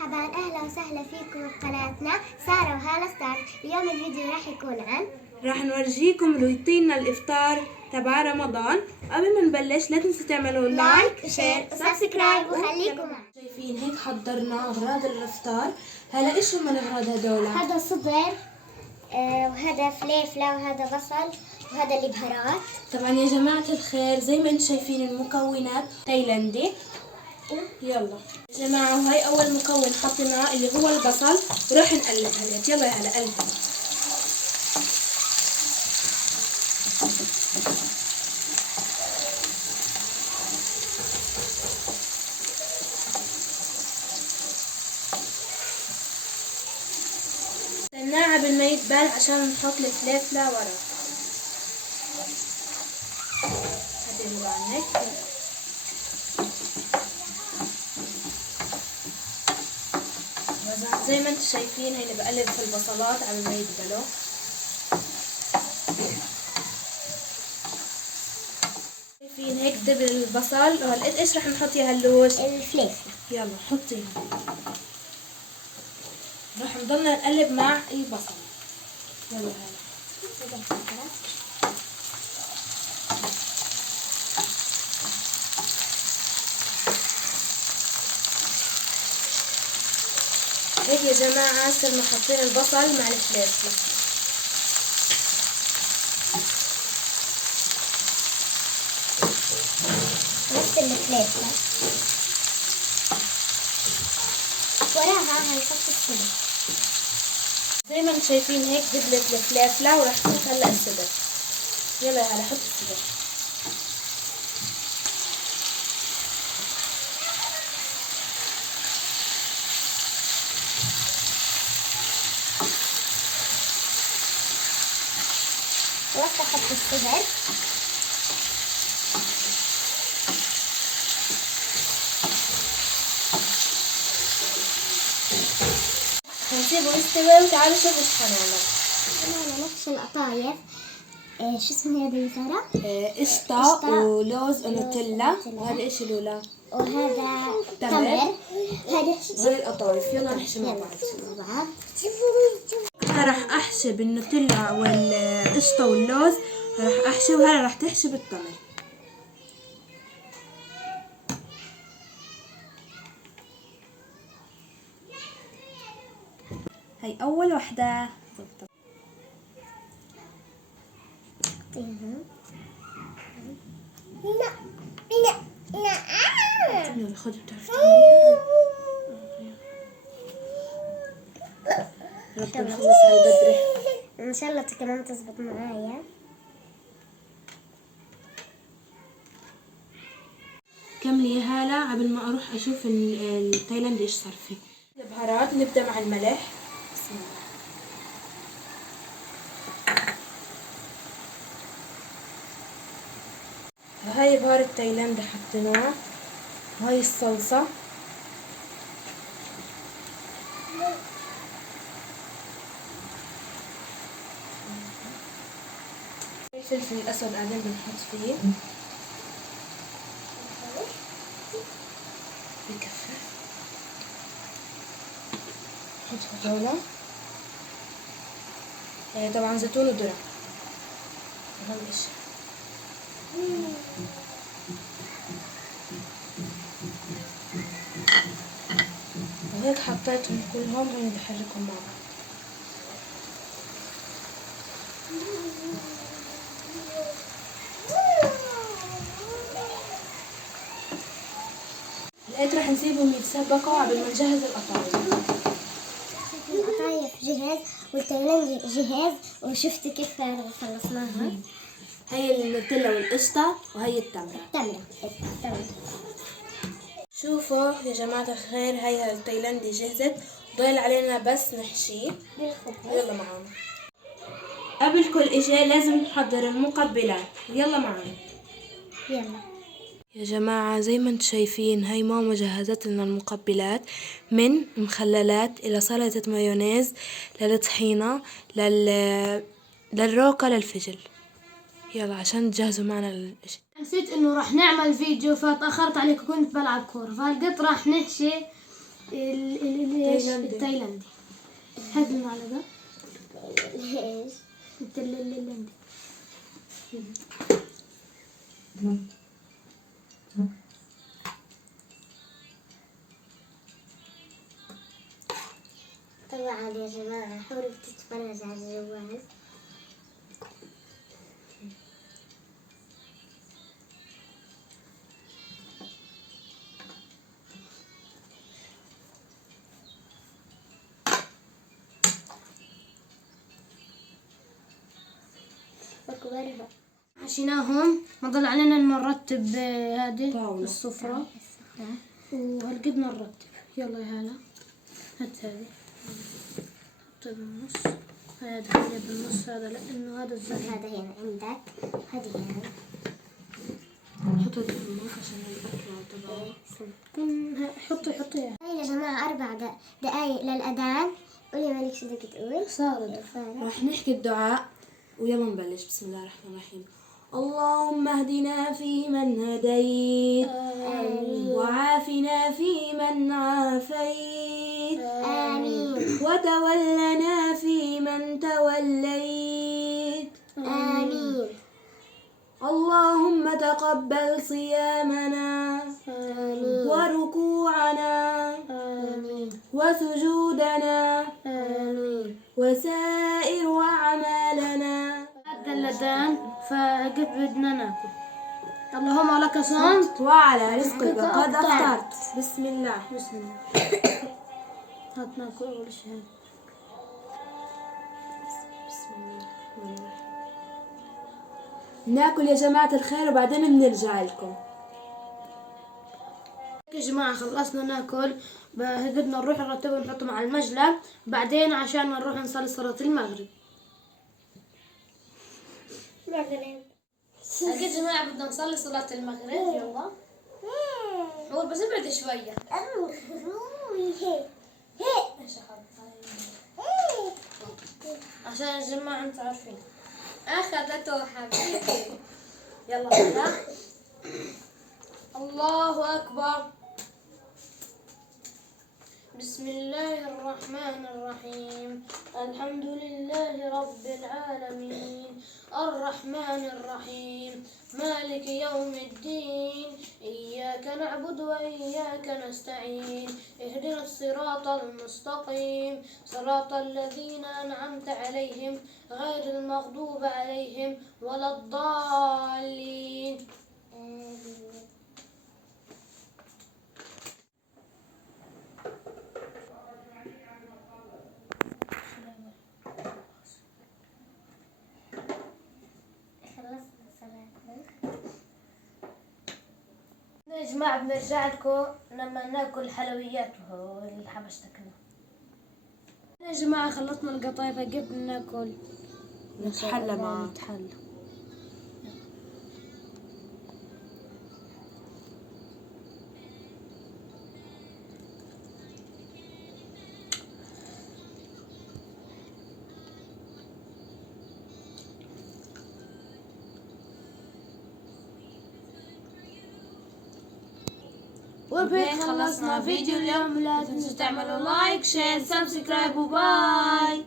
مرحبا، أهلا وسهلا فيكم بقناتنا سارة وهالة ستار. اليوم الفيديو راح يكون عن نورجيكم روتيننا الإفطار تبع رمضان. قبل ما نبلش لا تنسوا تعملوا لايك وشير وسبسكرايب وخليكم معنا. شايفين هيك حضرنا أغراض الإفطار. هلا إيش هم الأغراض هدول؟ هذا صدر وهذا فليفلة وهذا بصل وهذا البهارات. طبعا يا جماعة الخير زي ما انتم شايفين المكونات تايلاندي. يلا يا جماعة، وهي أول مكون حطيناه اللي هو البصل، وراح نقلب هلا. يلا يا هلا قلبي. استناه قبل ما يتبال عشان نحط الفليفلة ورا. هدي عنك. زي ما انتم شايفين هيني بقلب في البصلات قبل ما يتبلوا. شايفين هيك دبل البصل. وهلقيت ايش رح نحط يا هلوش؟ الفليفلة. يلا حطيها. رح نضلنا نقلب مع البصل. يلا هلا. هيك يا جماعة صرنا حاطين البصل مع الفليفلة. نفس الفليفلة وراها هنحط الصدر. زي ما انتم شايفين هيك دبلت الفليفلة، وراح نحط هلا الصدر. يلا هلا حط الصدر. خلاص احط الصدر. هنسيبه يستوي وتعالوا شوفوا ايش حنعمل. عملنا نفس القطايف. شو اسمه هذا يا سارة؟ قشطة ولوز ونوتيلا. وهذا ايش الأولى؟ وهذا تمر. هذا زي القطايف. يلا نحشي مع بعض. أنا راح أحشي بالنوتيلا والقشطة واللوز. راح أحشي، وهلا راح تحشي بالتمر. هي أول وحدة. يلا خذي بتعرفي تعمليها. رب نخلص على البدري. ان شاء الله كمان تزبط معايا. كملي يا هالة قبل ما اروح اشوف التايلاندي ايش صار فيه. البهارات نبدا مع الملح. بسم الله. هاي بهار التايلاندي حطيناه، وهاي الصلصة. الفلفل الاسود قاعدين بنحط فيه. بكفي. نحط هدول. طبعا زيتون وذرة. اهم اشي. وهيك حطيتهم كلهم. هين بحركهم مع بعض. لقيت رح نسيبهم يتسبكوا قبل ما نجهز القطايف. القطايف جهز والتايلاندي جهز، وشفتي كيف خلصناها. هي النوتيلا والقشطة، وهي التمرة. التمرة. شوفوا يا جماعة الخير، هي التايلاندي جهزت. ضايل علينا بس نحشيه. يلا معانا. قبل كل اشي لازم نحضر المقبلات. يلا معانا. يلا يا جماعة زي ما انتم شايفين هاي ماما جهزت لنا المقبلات، من مخللات إلى سلطة مايونيز للطحينة للروكا للفجل. يلا عشان تجهزوا معنا الاشي. نسيت انه راح نعمل فيديو فتأخرت عليك وكنت بلعب كورة، فهالقط راح نحشي التايلاندي. هات المعلقة. ليش؟ التايلاندي. طبعا يا جماعة حاولوا تتفرج على الجواز. أكبرها. عشيناهم ما ضل علينا إن نرتب هذه طاولة. السفرة وهالقد نرتب. يلا يا هلا هات هذه حطي بالنص، هذا خليها بالنص هذا لأنه هذا الزهر. هذا هنا عندك، هذه هنا. حطي بالنص عشان الأكل تبعه. حطي هاي يا جماعة 4 دقايق للأذان. قولي مالك شو بدك تقول؟ صارت. راح نحكي الدعاء ويلا نبلش. بسم الله الرحمن الرحيم. اللهم اهدنا فيمن هديت، وعافنا فيمن عافيت، آمين. وتولنا فيمن توليت، آمين. اللهم تقبل صيامنا آمين. وركوعنا آمين. وسجودنا آمين. وسائر أعمالنا. هذا اللذان فقد بدنا ناكل. اللهم لك صمت وعلى رزقك قد أفطرت. بسم الله. بسم الله. هات ناكل أول شيء. بسم الله الرحمن الرحيم. ناكل يا جماعة الخير وبعدين بنرجع لكم. يا جماعة خلصنا ناكل، بدنا نروح نرتبه ونحطه مع المجلة بعدين عشان نروح نصلي صلاة المغرب. يا جماعة بدنا نصلي صلاة المغرب. يلا هو بس ابعد شوية عشان يا جماعة انتوا عارفين اخذته حبيبي. يلا هلا. الله أكبر. بسم الله الرحمن الرحيم. الحمد لله رب العالمين الرحمن الرحيم مالك يوم الدين إياك نعبد وإياك نستعين اهدنا الصراط المستقيم صراط الذين أنعمت عليهم غير المغضوب عليهم ولا الضالين. يا جماعة بنرجع لكم لما ناكل حلويات واللي حبشتكنا. يا جماعة خلصنا القطايفة قبل ناكل نتحلى معاه. نتحلى. وبهيك خلصنا فيديو اليوم. لا تنسوا تعملوا لايك شير سبسكرايب وباي.